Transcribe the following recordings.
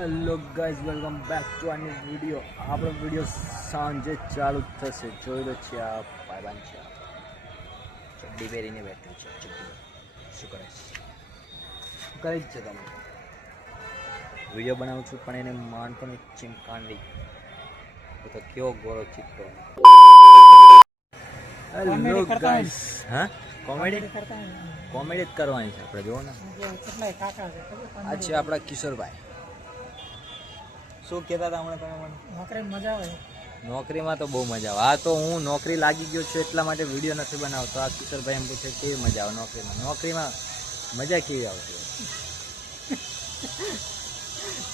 Hello guys, welcome back to our new video. આપણો video સાંજે ચાલુ થશે. જોઈ લો છે આ ભાઈબાન છે, ચડ્ડી પહેરીને બેઠું છે. ચડ્ડી શું કરે છે? શું કરે જ છે તમે? વિડીયો બનાવું છું પણ એને માનતો નહીં. ચીમકાંડી તો કેવો ગોરો ચિત્તો. હેલો ગાઈઝ, હા કોમેડી જ કરવાની છે આપણે. જોવો ને, આ છે આપણા કિશોરભાઈ. શું કહેતા હતા હમણાં તમે મને? નોકરી મજા આવે. નોકરીમાં તો બહુ મજા આવે. આ તો હું નોકરી લાગી ગયો છું એટલા માટે વિડીયો નથી બનાવતો. આ કિશોરભાઈ એમ પૂછે કેવી મજા આવે નોકરીમાં. નોકરીમાં મજા કેવી આવતી હોય?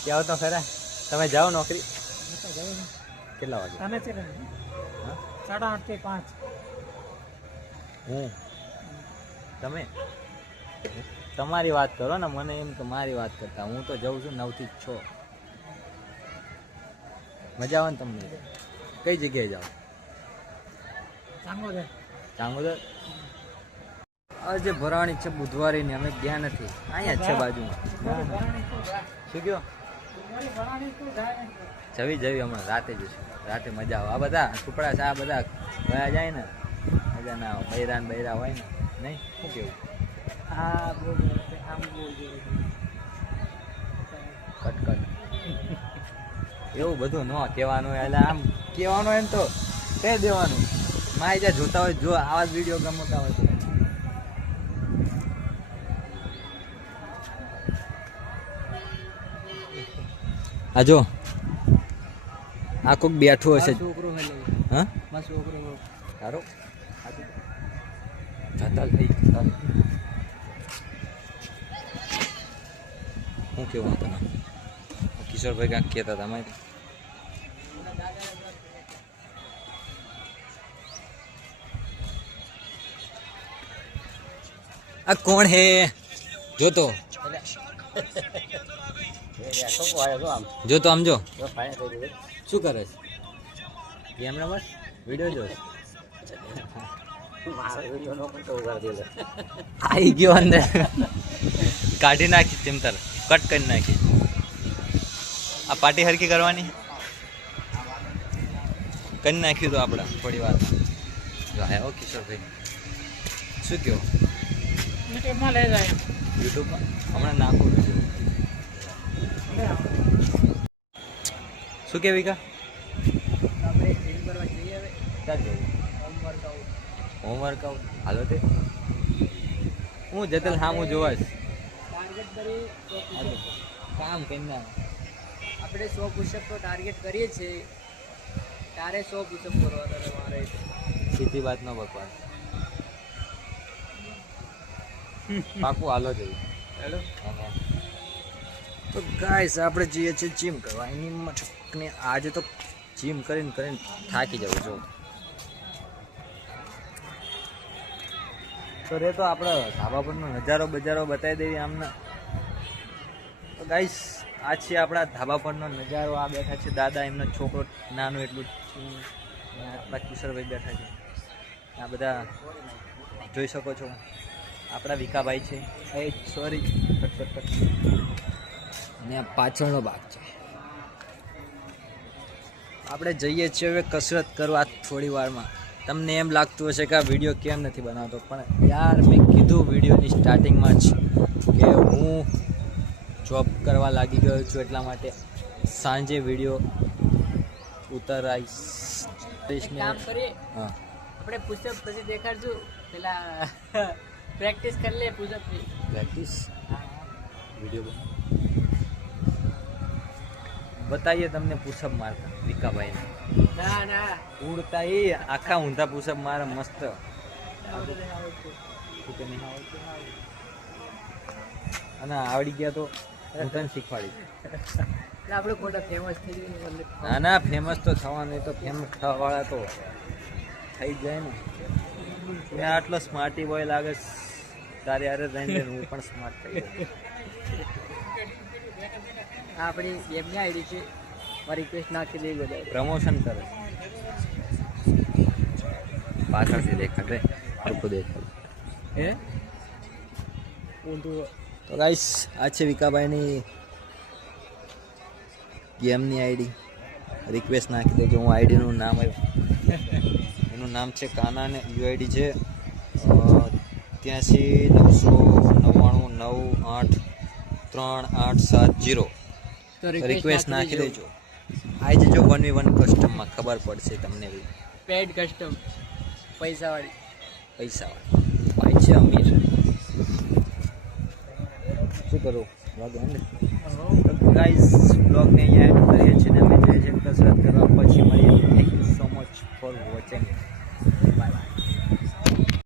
કહેવો તો ખરા. તમે જાઓ નોકરી કેટલા વાગે? તમે છે 8:30 થી 5. હું તમે તમારી વાત કરો ને, મને એમ તો મારી વાત કરતા. હું તો જાઉં છું 9 થી 6. મજા આવે ને તમને? કઈ જગ્યાએ જાઓ? ચાંગોદર. આજે ભરાણી છે બુધવારે ને અમે ગયા નથી. અહીંયા જ છે બાજુમાં. શું કહો? જવી હમણાં રાતે જઈશું. રાતે મજા આવે. આ બધા ટુકડા છે, આ બધા ગયા જાય ને મજા ના આવે. બૈરા હોય ને, નહીં? શું કેવું? કટ એવું બધું ન કહેવાનું. એટલે આમ કહેવાનું એમ તો કહી દેવાનું. મારી જ્યાં જોતા હોય, જો આવા જ વિડીયો ગમતા હોય તો. આ જો આ કોક બેઠું હશે. હા સારો હું કેવું તમે? કિશોરભાઈ કાંઈક કહેતા હતા માહિતી. આ કોણ હે? જોતો આમ જો. શું કરે છે? ગેમ રમસ? વિડીયો જોશ? આવી ગયો અંદર. કાઢી નાખી ચિમતર, કટ કરી નાખી. આ પાર્ટી હરકી કરવાની કરી નાખ્યું તો આપણે થોડી વાર. હો કિશોરભાઈ શું કહો? યુટ્યુબમાં લઈ જાય. યુટ્યુબમાં હમણાં નાખું છું. શું કે વિકા? આપણે જીમ કરવા જઈએ હવે. ક્યાં જવું? હોમવર્કઆઉટ હાલો તે. હું જતલ હા હું જોવા જ ટાર્ગેટ કરી કામ કરીને આપણે 100 પુશઅપ તો ટાર્ગેટ કરીએ છીએ. તારે 100 પુશઅપ કરવાના તમારે. સીધી વાત ન બકવાસ. પાકું હાલો જઈએ. હેલો તો ગાઈસ, આપણે જઈએ છીએ જીમ કરવા. એની મઠકને આજે તો જીમ કરીને થાકી જવું. જો તો રે તો આપણે ધાબા પરનો નજારો બતાવી દઈએ આમને. તો ગાઈસ, આ છે આપણા ધાબા પરનો નજારો. આ બેઠા છે દાદા, એમનો છોકરો નાનો એટલું. આપણા કિશોરભાઈ બેઠા છે. આ બધા જોઈ શકો છો. આપણા વિકાભાઈ છે. સોરી અને આ પાછળનો ભાગ છે. આપણે જઈએ છીએ હવે કસરત કરવા થોડી વારમાં. તમને એમ લાગતું હશે કે આ વિડીયો કેમ નથી બનાવતો, પણ યાર મેં કીધું વિડીયોની સ્ટાર્ટિંગમાં જ કે હું જોબ કરવા લાગી ગયો છું, એટલા માટે સાંજે વિડીયો ઉતારીશ. કામ કરીએ. હા, આપણે પુશઅપ પછી દેખાડશું. પેલા પ્રેક્ટિસ કરી લે પુશઅપ ની. પ્રેક્ટિસ વિડીયો બતાવીએ તમને પુશઅપ મારતા વિકાભાઈને. ના ઉડતા એ આખા ઊંધા પુશઅપ મારે મસ્ત. અને આવડી ગયા તો હું તને શીખવાડી. આપણે ખોટા ફેમસ થઈ ગયું. ના ફેમસ તો થવાનું. તો ફેમસ થવા વાળા તો થઈ જાય ને. એ આટલો સ્માર્ટી બોય લાગે. તારી યારે રહીને હું પણ સ્માર્ટ થઈ ગયો. આપણી ગેમની આઈડી છે. મારી રિક્વેસ્ટ નાખી દે. બધા પ્રમોશન કરે પાછળથી દેખાડે હરખું દેખાડે. હે તો ગાઈસ, આ છે વિકાભાઈની ગેમની આઈડી રિક્વેસ્ટ નાખી દેજો. હું આઈડીનું નામ આવ્યું, એનું નામ છે કાના ને યુઆઈડી છે 83,999,83870. તો રિક્વેસ્ટ નાખી દેજો. આવી જજો 1v1 કસ્ટમમાં, ખબર પડશે તમને બી. Pad custom પૈસાવાળી. પૈસાવાળી ભાઈ છે અમીર. શું કરું વાગે ને ગાઈઝ બ્લોગને અહીંયા એન્ડ કરીએ છીએ ને અમે જઈએ છીએ કસરત કરવા. પછી મળીએ. Thank you so much for watching. Bye bye.